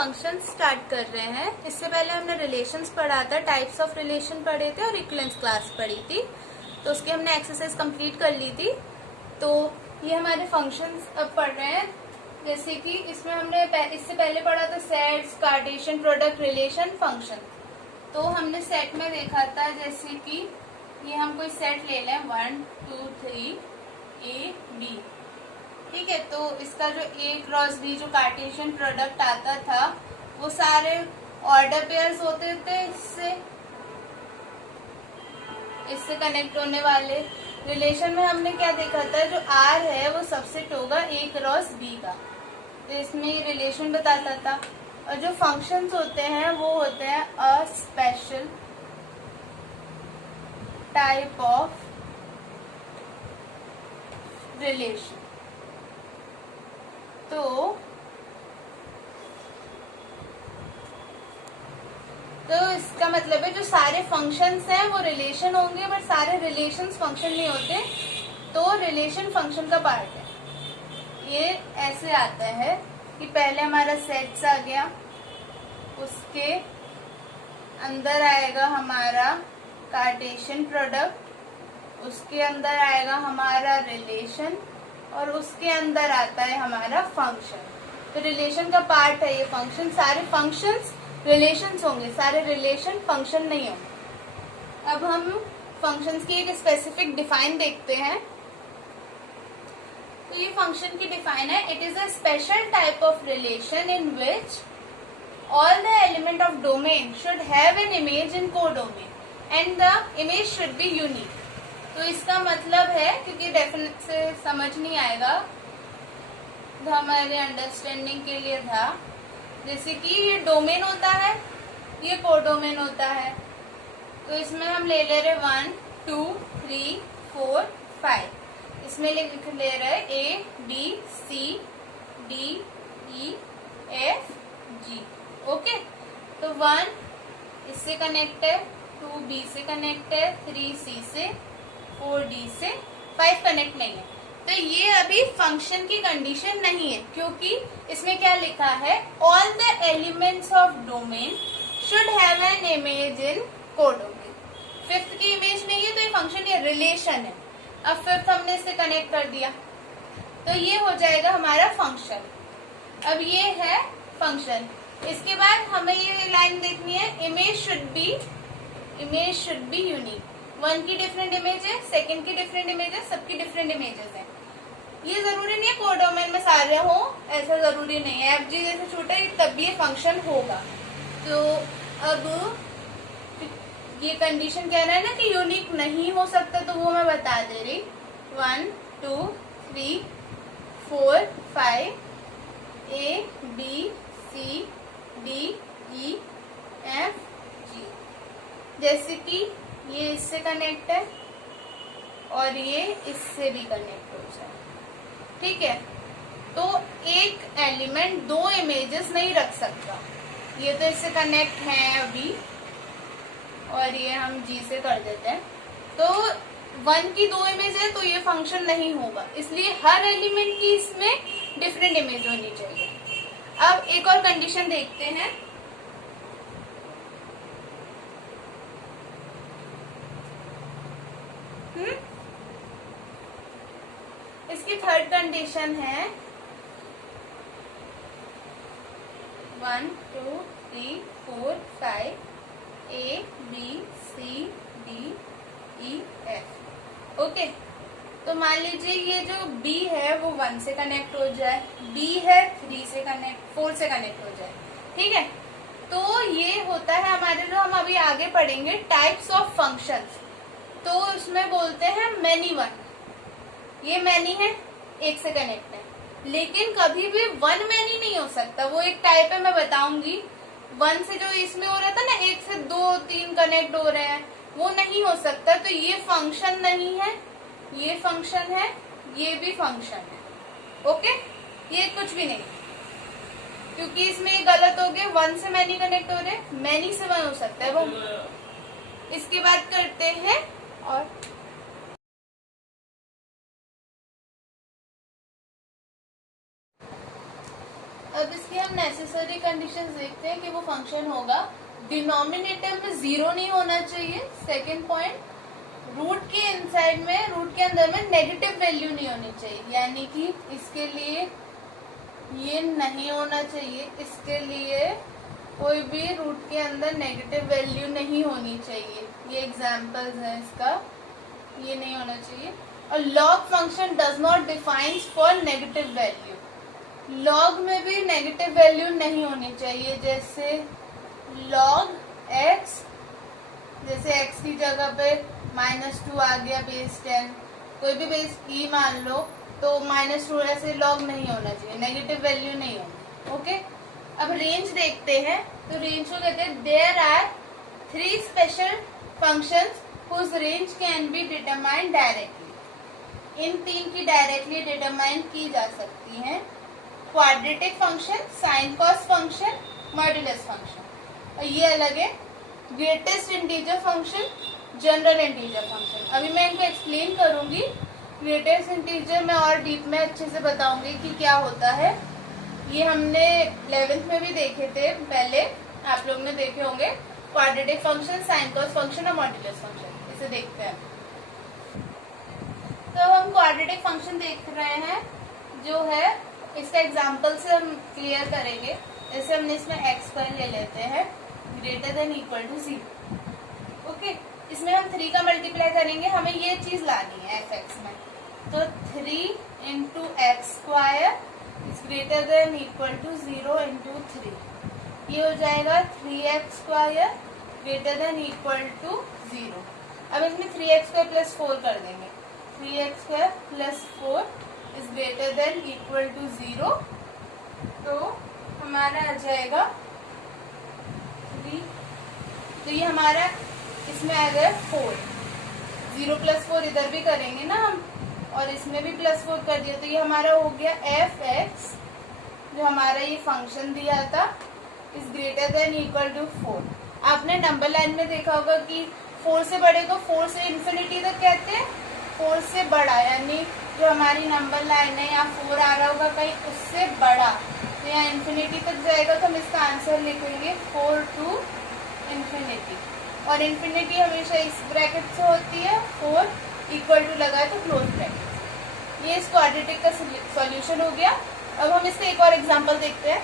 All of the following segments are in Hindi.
फंक्शन स्टार्ट कर रहे हैं। इससे पहले हमने रिलेशंस पढ़ा था, टाइप्स ऑफ रिलेशन पढ़े थे और इक्विवेलेंस क्लास पढ़ी थी, तो उसकी हमने एक्सरसाइज कंप्लीट कर ली थी। तो ये हमारे फंक्शंस अब पढ़ रहे हैं। जैसे कि इसमें हमने इससे पहले पढ़ा था sets, Cartesian product, relation, function. तो हमने सेट में देखा था, जैसे कि ये हम कोई सेट ले लें 1 2 3 A B, ठीक है। तो इसका जो A क्रॉस B जो कार्टेशियन प्रोडक्ट आता था वो सारे ऑर्डर पेयर्स होते थे इससे कनेक्ट होने वाले। रिलेशन में हमने क्या देखा था, जो R है वो सबसेट होगा A क्रॉस B का, तो इसमें रिलेशन बताता था। और जो फंक्शंस होते हैं वो होते हैं a special type of relation. तो इसका मतलब है जो सारे फंक्शंस हैं वो रिलेशन होंगे, बट सारे रिलेशंस फंक्शन नहीं होते, तो रिलेशन फंक्शन का पार्ट है। ये ऐसे आता है कि पहले हमारा सेट्स आ गया, उसके अंदर आएगा हमारा कार्टेशियन प्रोडक्ट, उसके अंदर आएगा हमारा रिलेशन, और उसके अंदर आता है हमारा फंक्शन। तो रिलेशन का पार्ट है ये फंक्शन। सारे फंक्शंस रिलेशंस होंगे, सारे रिलेशन फंक्शन नहीं होंगे। अब हम फंक्शंस की एक स्पेसिफिक डिफाइन देखते हैं। तो ये फंक्शन की डिफाइन है, it is a special type of relation in which all the element of domain should have an image in codomain and the image should be unique। तो इसका मतलब है, क्योंकि डेफिनेट से समझ नहीं आएगा, तो हमारे अंडरस्टैंडिंग के लिए था, जैसे कि ये डोमेन होता है, ये कोडोमेन होता है। तो इसमें हम ले रहे 1 2 3 4 5, इसमें लिख ले रहे A B C D E F G, okay. तो 1 इससे कनेक्ट है, 2 B से कनेक्ट है, 3 C से, 4 D से, 5 कनेक्ट नहीं है। तो ये अभी फंक्शन की कंडीशन नहीं है, क्योंकि इसमें क्या लिखा है, all the elements of domain should have an image in codomain. Fifth की इमेज नहीं है तो ये फंक्शन, ये रिलेशन है। अब फिफ्थ हमने इससे कनेक्ट कर दिया, तो ये हो जाएगा हमारा फंक्शन। अब ये है फंक्शन। इसके बाद हमें ये लाइन देखनी है, इमेज शुड बी यूनिक। 1 की डिफरेंट इमेज है, सेकंड की डिफरेंट इमेज है, सबकी डिफरेंट इमेजेस हैं। ये जरूरी नहीं है कोडोमेन में सारे हो, ऐसा जरूरी नहीं है। FG जैसे छोटा है तब भी ये फंक्शन होगा। तो अब ये कंडीशन कह रहा है ना कि यूनिक नहीं हो सकता, तो वो मैं बता दे रही। 1 2 3 4 5 A B C D E F G, जैसे कि ये इससे कनेक्ट है और ये इससे भी कनेक्ट हो जाए, ठीक है। तो एक एलिमेंट 2 इमेजेस नहीं रख सकता। ये तो इससे कनेक्ट है अभी, और ये हम G से कर देते हैं। तो 1 की 2 इमेज है तो ये फंक्शन नहीं होगा, इसलिए हर एलिमेंट की इसमें डिफरेंट इमेज होनी चाहिए। अब एक और कंडीशन देखते हैं। इसकी थर्ड कंडीशन है 1 2 3 4 5 A B C D E F, okay. तो मान लीजिए ये जो B है वो 1 से कनेक्ट हो जाए, B है 3 से कनेक्ट, 4 से कनेक्ट हो जाए, ठीक है। तो ये होता है हमारे, जो हम अभी आगे पढ़ेंगे, टाइप्स ऑफ फंक्शंस। तो उसमें बोलते हैं मैनी वन, ये मैनी है, 1 से कनेक्ट है, लेकिन कभी भी 1 मैनी नहीं हो सकता। वो एक टाइप है, मैं बताऊंगी। 1 से जो इसमें हो रहा था ना, 1 से 2 3 कनेक्ट हो रहे हैं, वो नहीं हो सकता। तो ये फंक्शन नहीं है, ये फंक्शन है, ये भी फंक्शन है, ओके। ये कुछ भी नहीं, क्योंकि इसमें ये गलत हो गया। 1 से मैनी कनेक्ट हो रहे, मैनी से 1 हो सकता है वो। इसके बाद करते हैं, और अब इसकी हम नेसेसरी कंडीशंस देखते हैं कि वो फंक्शन होगा डिनोमिनेटर में 0 नहीं होना चाहिए। सेकंड पॉइंट, रूट के इनसाइड में, रूट के अंदर में नेगेटिव वैल्यू नहीं होनी चाहिए, यानी कि इसके लिए ये नहीं होना चाहिए, इसके लिए कोई भी रूट के अंदर नेगेटिव वैल्यू नहीं होनी चाहिए। ये एग्जांपल्स हैं इसका, ये नहीं होना चाहिए। और log function does not defines for negative value, log में भी नेगेटिव वैल्यू नहीं होनी चाहिए, जैसे लॉग x, जैसे x की जगह पे -2 आ गया बेस 10, कोई भी बेस e मान लो तो -2 ऐसे लॉग नहीं होना चाहिए, नेगेटिव वैल्यू नहीं होनी। ओके, अब रेंज देखते हैं, तो रेंज को कहते हैं there are 3 special functions whose range can be determined directly. इन 3 की डायरेक्टली डिटरमाइन की जा सकती हैं, quadratic function, sine cos function, modulus function. और ये अलग है, greatest integer function, general integer function. अभी मैं इनको एक्सप्लेन करूंगी, ग्रेटेस्ट इंटीजर में और डीप में अच्छे से बताऊंगी कि क्या होता है। ये हमने 11th में भी देखे थे, पहले आप लोग ने देखे होंगे, quadratic function, sine cos function और मॉड्यूलस फंक्शन। इसे देखते हैं। तो हम क्वाड्रेटिक फंक्शन देख रहे हैं, जो है इसका एग्जाम्पल से हम क्लियर करेंगे। जैसे हमने इसमें x² ले लेते हैं greater than equal to 0। Okay, इसमें हम 3 का मल्टीप्लाई करेंगे, हमें ये चीज लानी है fx में, तो 3 into x² is greater than equal to 0 into 3, ये हो जाएगा 3x² greater than equal to 0। अब इसमें 3x² प्लस 4 कर देंगे, 3x² plus 4 is greater than equal to 0, तो हमारा आ जाएगा 3, तो ये हमारा इसमें आ गया 4, 0 प्लस 4 इधर भी करेंगे ना हम, और इसमें भी प्लस 4 कर दिया, तो ये हमारा हो गया fx, जो हमारा ये फंक्शन दिया था, is greater than equal to 4। आपने नंबर लाइन में देखा होगा कि 4 से बड़े को 4 से इन्फिनिटी तक कहते हैं, 4 से बड़ा यानी जो हमारी नंबर लाइन है, या 4 आ रहा होगा कहीं, उससे बड़ा, तो यहाँ इन्फिनिटी तक जाएगा, तो हम इसका आंसर लिखेंगे 4 टू इन्फिनिटी। और इन्फिनिटी हमेशा इस ब्रैकेट से होती है, 4 इक्वल टू लगा तो क्लोज ब्रैकेट। ये इस क्वाड्रेटिक का सॉल्यूशन हो गया। अब हम इसका एक और एग्जांपल देखते हैं।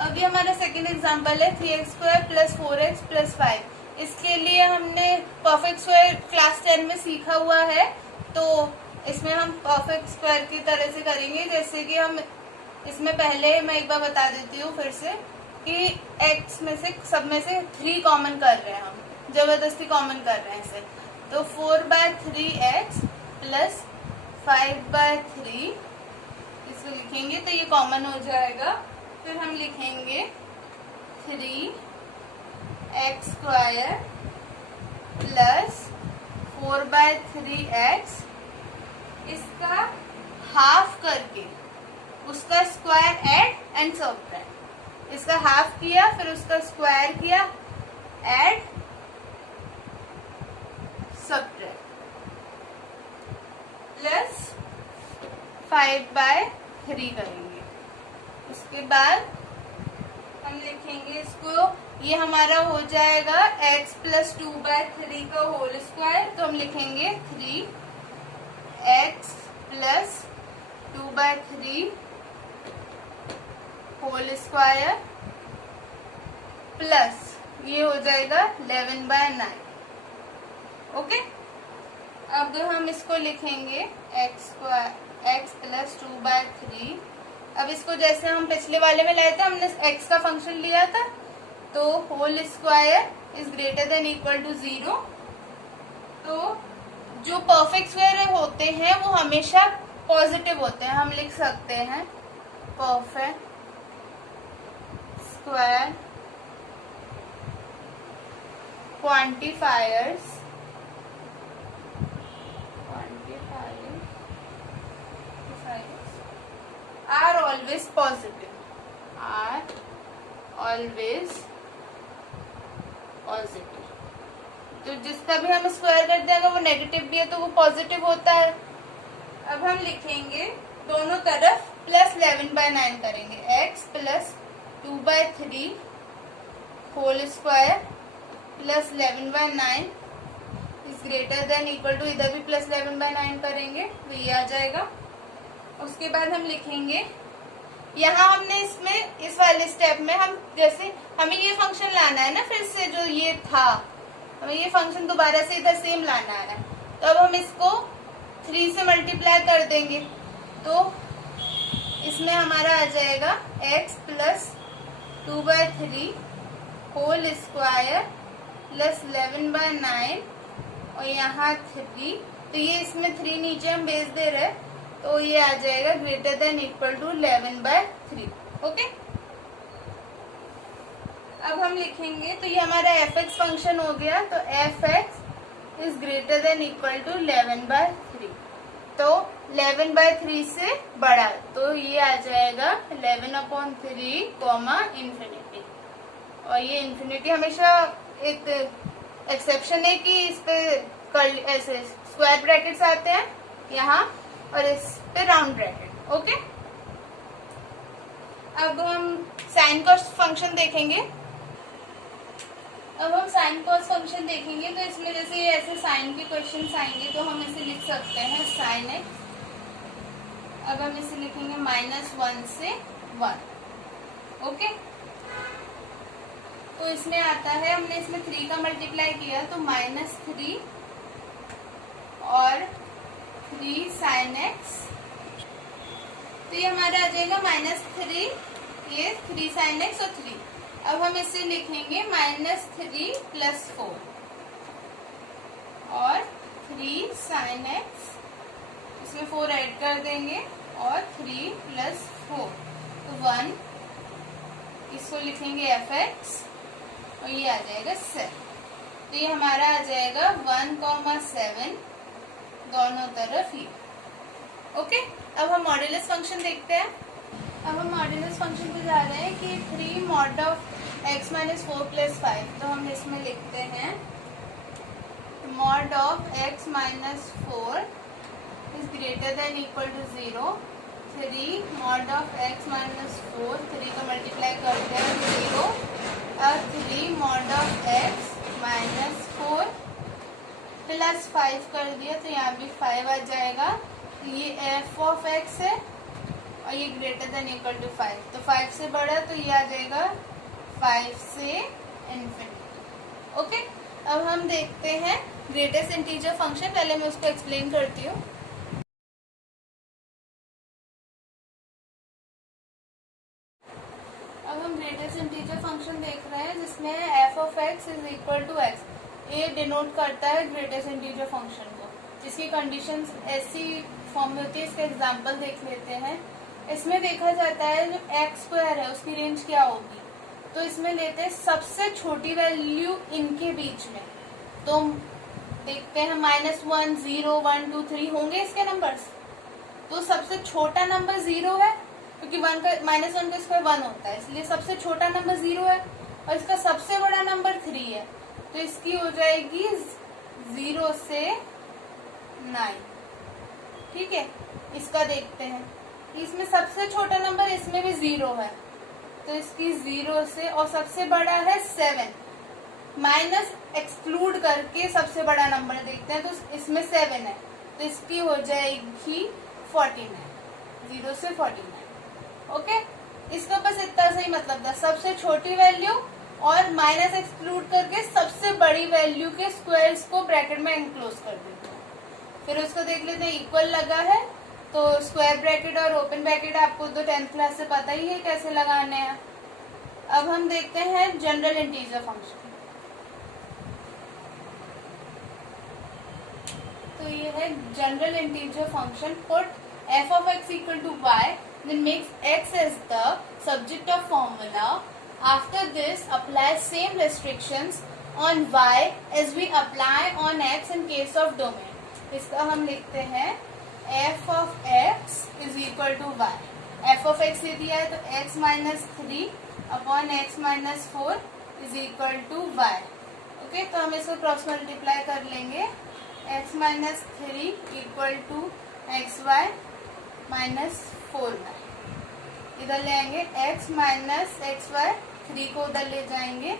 अभी हमारा सेकंड एग्जांपल है 3x² प्लस 4x प्लस 5। इसके लिए हमने परफेक्ट स्क्वायर क्लास 10 में सीखा हुआ है, तो इसमें हम परफेक्ट स्क्वायर की तरह से करेंगे। जैसे कि हम इसमें पहले मैं एक बार बता देती हूँ फिर से कि x में से सब में से 3 कॉमन कर रहे हैं, हम जबरदस्ती कॉमन कर रहे हैं इसे, तो 4/3x प्लस 5/3 इसको लिखेंगे, तो ये कॉमन हो जाएगा। फिर हम लिखेंगे 3x² प्लस 4/3x, इसका हाफ करके उसका स्क्वायर ऐड एंड सब्ट्रैक्ट, इसका हाफ किया फिर उसका स्क्वायर किया, ऐड सब्ट्रैक्ट, प्लस 5/3 करेंगे। उसके बाद हम लिखेंगे इसको, ये हमारा हो जाएगा x प्लस 2/3 का होल स्क्वायर, तो हम लिखेंगे 3x plus 2/3 whole square plus ये हो जाएगा 11/9। ओके, अब हम इसको लिखेंगे x प्लस 2/3। अब इसको जैसे हम पिछले वाले में लाए थे, हमने x का फंक्शन लिया था, तो whole square is greater than equal to 0। तो जो परफेक्ट स्क्वायर होते हैं वो हमेशा पॉजिटिव होते हैं, हम लिख सकते हैं perfect square quantifiers are always positive, are always positive। तो जिसका भी हम स्क्वायर कर देंगे वो नेगेटिव भी है तो वो पॉजिटिव होता है। अब हम लिखेंगे दोनों तरफ प्लस 11/9 करेंगे, x plus 2/3 whole square plus 11/9 is greater than equal to, इधर भी प्लस 11/9 करेंगे तो ये आ जाएगा। उसके बाद हम लिखेंगे, यहाँ हमने इसमें इस वाले स्टेप में हम जैसे हमें ये फंक्शन लाना है ना, फिर से जो ये था हमें ये फंक्शन दोबारा से इधर सेम लाना है, तो अब हम इसको 3 से मल्टीप्लाई कर देंगे, तो इसमें हमारा आ जाएगा x plus 2/3 whole square plus 11/9 और यहाँ 3, तो ये इसमें 3 नीचे हम भेज दे रहे हैं, तो ये आ जाएगा greater than equal to 11/3। Okay, अब हम लिखेंगे, तो ये हमारा fx फंक्शन हो गया, तो fx is greater than equal to 11/3, तो 11/3 से बड़ा, तो ये आ जाएगा 11/3 कॉमा इन्फिनिटी। और ये इन्फिनिटी हमेशा एक एक्सेप्शन है कि इस पे ऐसे स्क्वायर ब्रैकेट्स आते हैं यहाँ, और इस पे राउंड ब्रैकेट। ओके, अब हम साइन कॉस फंक्शन देखेंगे। अब हम साइन कॉस फंक्शन देखेंगे, तो इसमें जैसे ऐसे साइन के क्वेश्चंस आएंगे तो हम इसे लिख सकते हैं साइन एक्स। अब हम इसे लिखेंगे -1 से 1। ओके, तो इसमें आता है, हमने इसमें 3 का मल्टीप्लाई किया तो -3 और 3 साइन एक्स, तो ये हमारा आ जाएगा -3, ये 3 साइन एक्स और 3। अब हम इसे लिखेंगे -3 + 4 और 3 साइन एक्स, इसमें 4 ऐड कर देंगे और 3 + 4 तो 1, इसको लिखेंगे fx और ये आ जाएगा 7, तो ये हमारा आ जाएगा 1,7 दोनों तरफ ही। ओके, अब हम मॉड्यूलस फंक्शन देखते हैं। अब हम मॉड्यूलस फंक्शन पे जा रहे हैं कि 3 mod of x - 4 + 5, तो हम इसमें लिखते हैं mod of x - 4 is greater than equal to 0, 3 mod of x - 4, 3 का मल्टीप्लाई करते हैं 0, और 3 mod of x - 4 + 5 कर दिया, तो यहाँ भी 5 आ जाएगा। ये f of x है और ये ग्रेटर देन इक्वल टू 5, तो 5 से बड़ा, तो ये आ जाएगा 5 से इन्फिनिटी। ओके, अब हम देखते हैं ग्रेटेस्ट इंटीजर फंक्शन, पहले मैं उसको एक्सप्लेन करती हूँ। अब हम ग्रेटेस्ट इंटीजर फंक्शन देख रहे हैं जिसमें f of x is equal to x, ये डिनोट करता है ग्रेटेस्ट इंटीजर फंक्शन को, जिसकी कंडीशंस ऐसी फॉर्म में होती है। इसका एग्जांपल देख लेते हैं। इसमें देखा जाता है जो x² है उसकी रेंज क्या होगी, तो इसमें लेते हैं सबसे छोटी वैल्यू इनके बीच में, तो देखते हैं -1, 0, 1, 2, 3 होंगे इसके नंबर्स, तो सबसे छोटा नंबर 0 है क्योंकि -1 का स्क्वायर 1 होता है, इसलिए सबसे छोटा नंबर 0 है, और इसका सबसे बड़ा नंबर 3 है, तो इसकी हो जाएगी 0 से 9। ठीक है, इसका देखते हैं, इसमें सबसे छोटा नंबर इसमें भी 0 है, तो इसकी 0 से, और सबसे बड़ा है 7, माइनस एक्सक्लूड करके सबसे बड़ा नंबर देखते हैं, तो इसमें 7 है, तो इसकी हो जाएगी 49, 0 से 49। ओके, इसका बस इतना सही मतलब था, सबसे छोटी वैल्यू और माइनस एक्सक्लूड करके सबसे बड़ी वैल्यू के स्क्वायर्स को ब्रैकेट में एनक्लोज कर देते हैं। फिर उसको देख लेते हैं, इक्वल लगा है तो स्क्वायर ब्रैकेट और ओपन ब्रैकेट आपको तो 10th क्लास से पता ही है कैसे लगाने हैं। अब हम देखते हैं जनरल इंटीजर फंक्शन, तो ये है general integer function, put f of x equal to y, then makes x as the subject of formula. After this, apply same restrictions on y as we apply on x in case of domain. इसका हम लिखते हैं f of x is equal to y. f of x दे दिया है तो x - 3 upon x - 4 is equal to y. Okay, तो हम इसको क्रॉस मल्टीप्लाई कर लेंगे, x - 3 equal to xy - 4y. इधर ले आएंगे x माइनस एक्स वाई, 3 को उधर ले जाएंगे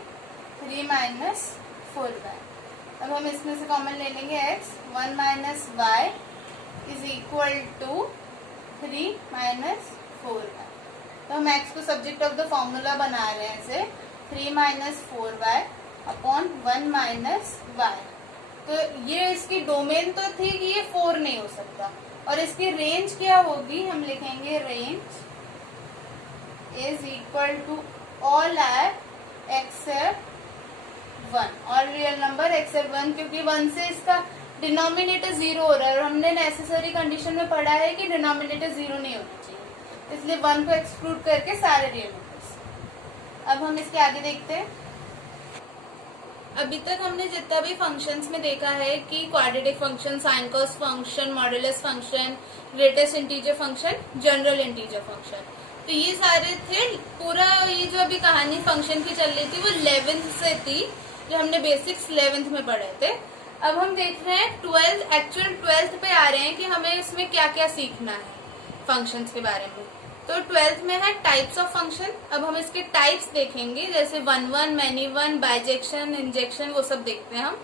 3 माइनस 4y। अब हम इसमें से कॉमन ले लेंगे x, 1 minus y is equal to 3 minus 4y। तो हम x को सब्जेक्ट ऑफ द फॉर्मूला बना रहे हैं ऐसे 3 minus 4y upon 1 minus Y. तो ये इसकी डोमेन तो थी कि ये 4 नहीं हो सकता, और इसकी रेंज क्या होगी, हम लिखेंगे range is equal to all R except 1, all real number except 1, क्योंकि 1 से इसका डिनोमिनेटर 0 हो रहा है और हमने नेसेसरी कंडीशन में पढ़ा है कि डिनोमिनेटर 0 नहीं होना चाहिए, इसलिए 1 को एक्सक्लूड करके सारे रियल नंबर्स। अब हम इसके आगे देखते हैं। अभी तक हमने जितना भी फंक्शंस में देखा है कि quadratic function, sine cos function, modulus function, greatest integer function, general integer function, तो ये सारे थे। पूरा ये जो अभी कहानी फंक्शन की चल रही थी वो 11th से थी, जो हमने बेसिक्स 11th में पढ़े थे। अब हम देख रहे हैं 12th पे आ रहे हैं कि हमें इसमें क्या क्या सीखना है फंक्शंस के बारे में। तो 12th में है टाइप्स ऑफ फंक्शन। अब हम इसके टाइप्स देखेंगे, जैसे 1 1, मैनी 1, बाइजेक्शन, इंजेक्शन, वो सब देखते हैं हम।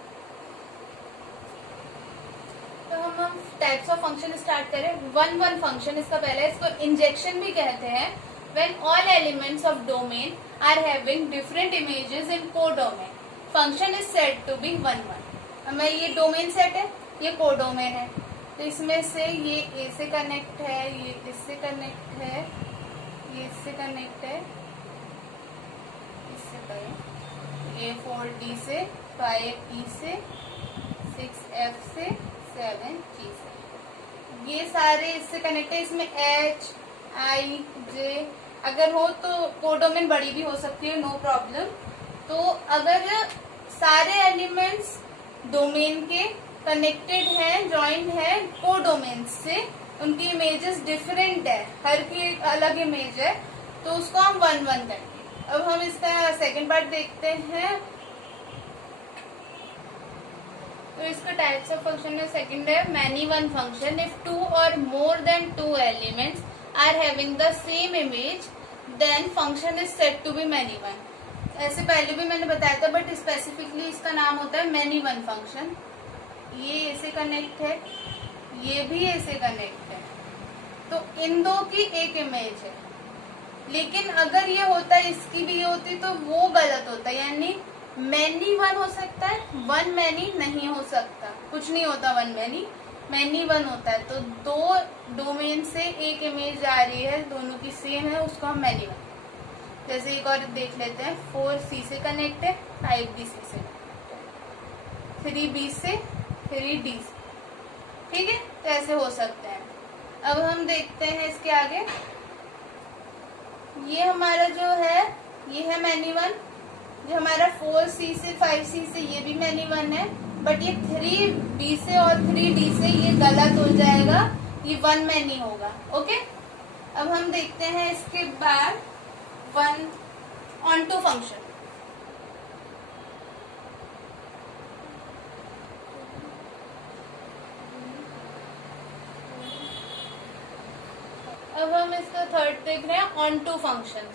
तो हम टाइप्स ऑफ फंक्शन स्टार्ट करें। 1 1 फंक्शन इसका पहला है, इसको इंजेक्शन भी कहते हैं। When all elements of domain are having different images in codomain, function is said to be 1 1। हमें ये डोमेन सेट है, ये कोडोमेन है, तो इसमें से ये ए से कनेक्ट है, ये इससे कनेक्ट है, ये इससे कनेक्ट है, इससे करें, ये 4D से, 5E से, 6F से, 7G से, ये सारे इससे कनेक्ट है। इसमें H, I, J अगर हो तो कोडोमेन बड़ी भी हो सकती है, नो प्रॉब्लम। तो अगर सारे एलिमेंट्स डोमेन के कनेक्टेड है, ज्वाइंट है कोडोमेन से, उनकी इमेजेस डिफरेंट है, हर की अलग इमेज है, तो उसको हम 1 1 करेंगे। अब हम इसका सेकंड पार्ट देखते हैं। तो इसका टाइप्स ऑफ फंक्शन में सेकंड है मैनी 1 फंक्शन। इफ 2 और more than 2 elements are having the same image then function is said to be many 1। ऐसे पहले भी मैंने बताया था, बट स्पेसिफिकली इसका नाम होता है मैनी 1 फंक्शन। ये ऐसे कनेक्ट है, ये भी ऐसे कनेक्ट है, तो इन दो की एक इमेज है। लेकिन अगर ये होता है, इसकी भी होती, तो वो गलत होता है, यानी मैनी 1 हो सकता है, 1 मैनी नहीं हो सकता, कुछ नहीं होता 1 मैनी, मैनी 1 होता है। तो दो डोमेन से एक इमेज आ रही है, दोनों की सेम है, उसको हम मैनी 1। जैसे एक और देख लेते हैं, 4C से कनेक्ट है, 5B से, 3B से, 3D से, ठीक है, तो ऐसे हो सकते हैं। अब हम देखते हैं इसके आगे। ये हमारा जो है, ये है मैनी 1, जो हमारा 4C से 5C से ये भी मैनी 1 है, बट ये 3B से और 3D से ये गलत हो जाएगा, ये 1 मैनी होगा। ओके, अब हम देखते हैं इसके बाद 1 ऑनटू फंक्शन। अब हम इसका थर्ड देख रहे हैं, ऑनटू फंक्शन।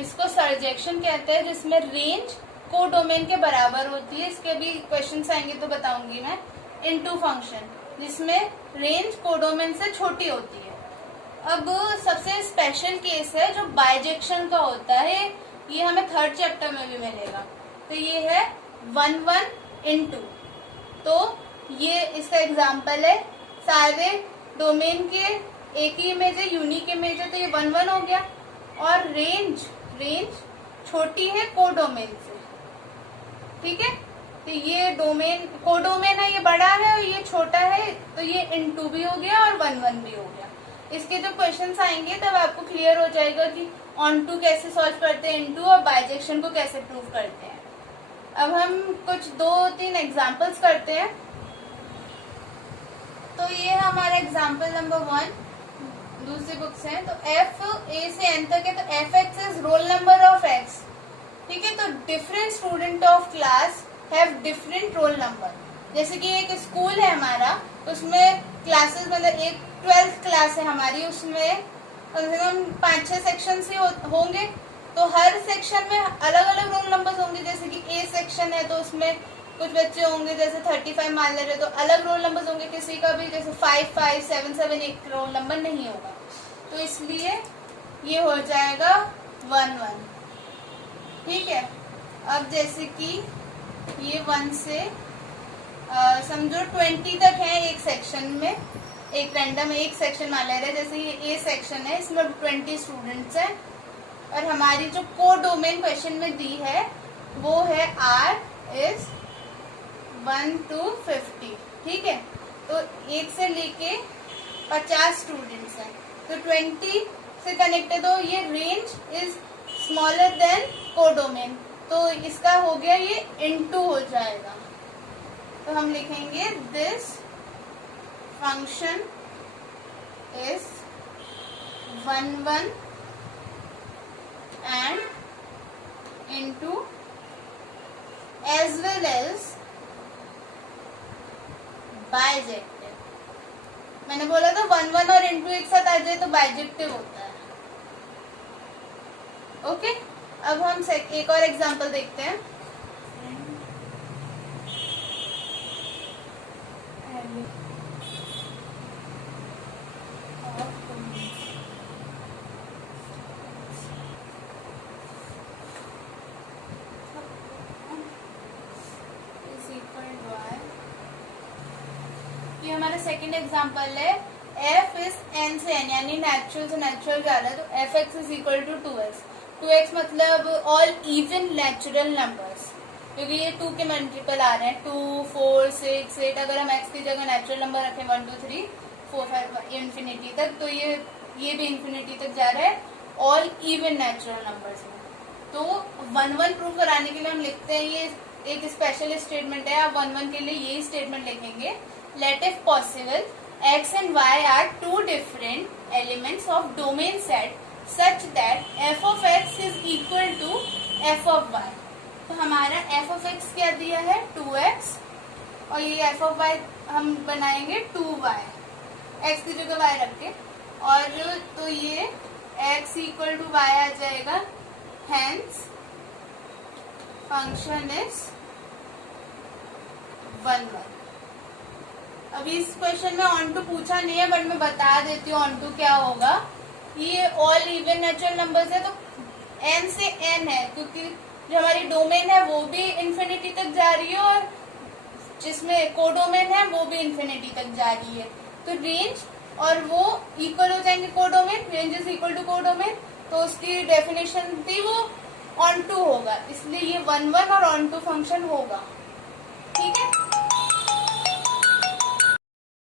इसको सर्जेक्शन कहते हैं, जिसमें रेंज कोडोमेन के बराबर होती है। इसके भी क्वेश्चंस आएंगे तो बताऊंगी मैं। इनटू फंक्शन, जिसमें रेंज कोडोमेन से छोटी होती है। अब सबसे स्पेशल केस है जो बाइजेक्शन का होता है, ये हमें थर्ड चैप्टर में भी मिलेगा। तो ये है 1 1 इनटू, तो ये इसका एग्जाम्पल है। सारे डोमेन के एक ही इमेज है, यूनिक इमेज है, तो ये 1 1 हो गया। और रेंज छोटी है कोडोमेन से, ठीक है, तो ये डोमेन कोडोमेन है, ये बड़ा है और ये छोटा है, तो ये इनटू भी हो गया और 1 1 भी हो गया। इसके जो क्वेश्चंस आएंगे तब आपको क्लियर हो जाएगा कि ऑनटू कैसे सॉल्व करते हैं, इनटू और बाइजेक्शन को कैसे प्रूव करते हैं। अब हम कुछ 2-3 एग्जांपल्स करते हैं। तो ये हमारा एग्जांपल नंबर 1 दूसरी बुक से है। तो F A से N तक है, तो F(x) is roll number of x, ठीक है। तो different student of class have different roll number. जैसे कि एक स्कूल है हमारा, उसमें क्लासेस, मतलब एक 12th क्लास है हमारी, उसमें कम से कम 5-6 सेक्शन ही होंगे, तो हर सेक्शन में अलग अलग रोल नंबर्स होंगे। जैसे कि ए सेक्शन है तो उसमें कुछ बच्चे होंगे, जैसे 35 मान ले रहे तो अलग रोल नंबर्स होंगे किसी का भी, जैसे 5-5, 7-7 एक रोल नंबर नहीं होगा। तो इसलिए ये हो जाएगा 1-1। ठीक है। अब जैसे कि ये 1 से समझो 20 तक है एक सेक्शन में, एक रैंडम एक सेक्शन मान ले रहे हैं। जैसे ये ए सेक्शन है, इसमें 20 स्टूडेंट्स हैं और हमारी जो कोड डोमेन क्वेश्चन में दी है वो है R is 1 to 50। ठीक है। तो 1 से लेके 50 स्टूडेंट्स हैं, तो 20 से कनेक्टेड, तो ये range is smaller than codomain, तो इसका हो गया ये इनटू हो जाएगा। तो हम लिखेंगे this function is 1-1 and into as well as bijective. मैंने बोला था 1-1 और इनटू एक साथ आ जाए तो बाइजेक्टिव होता है। ओके। अब हम एक और एग्जांपल देखते हैं। ये हमारा सेकंड एग्जांपल है। f इज n से n, यानी नेचुरल से नेचुरल जा रहा है, तो fx is equal to 2x। 2x मतलब ऑल इवन नेचुरल नंबर्स, क्योंकि ये 2 के मल्टीपल आ रहे हैं, 2, 4, 6, 8। अगर हम x की जगह नेचुरल नंबर रखें 1, 2, 3, 4, 5 इंफिनिटी तक, तो ये भी इंफिनिटी तक जा रहा है ऑल इवन नेचुरल नंबर्स में। तो 1-1 प्रूव कराने के लिए हम लिखते हैं, ये एक स्पेशल स्टेटमेंट है। आप 1-1 के लिए यही स्टेटमेंट लिखेंगे, let if possible x and y are two different elements of domain set such that f of x is equal to f of y। तो हमारा f of x क्या दिया है 2x, और ये f of y हम बनाएंगे 2y, x की जगह y रख के, और तो ये x इक्वल टू y आ जाएगा। hence function is 1-1। अभी इस क्वेश्चन में ऑन टू पूछा नहीं है, बट मैं बता देती हूँ ऑन टू क्या होगा। ये ऑल इवन नेचुरल नंबर्स है, तो n से n है, क्योंकि जो हमारी डोमेन है वो भी इंफिनिटी तक जा रही है और जिसमें कोडोमेन है वो भी इंफिनिटी तक जा रही है। तो रेंज और वो इक्वल हो जाएंगे codomain, range is equal to codomain, तो उसकी डेफिनेशन थी वो ऑन टू होगा, इसलिए ये 1-1 और ऑन टू फंक्शन होगा।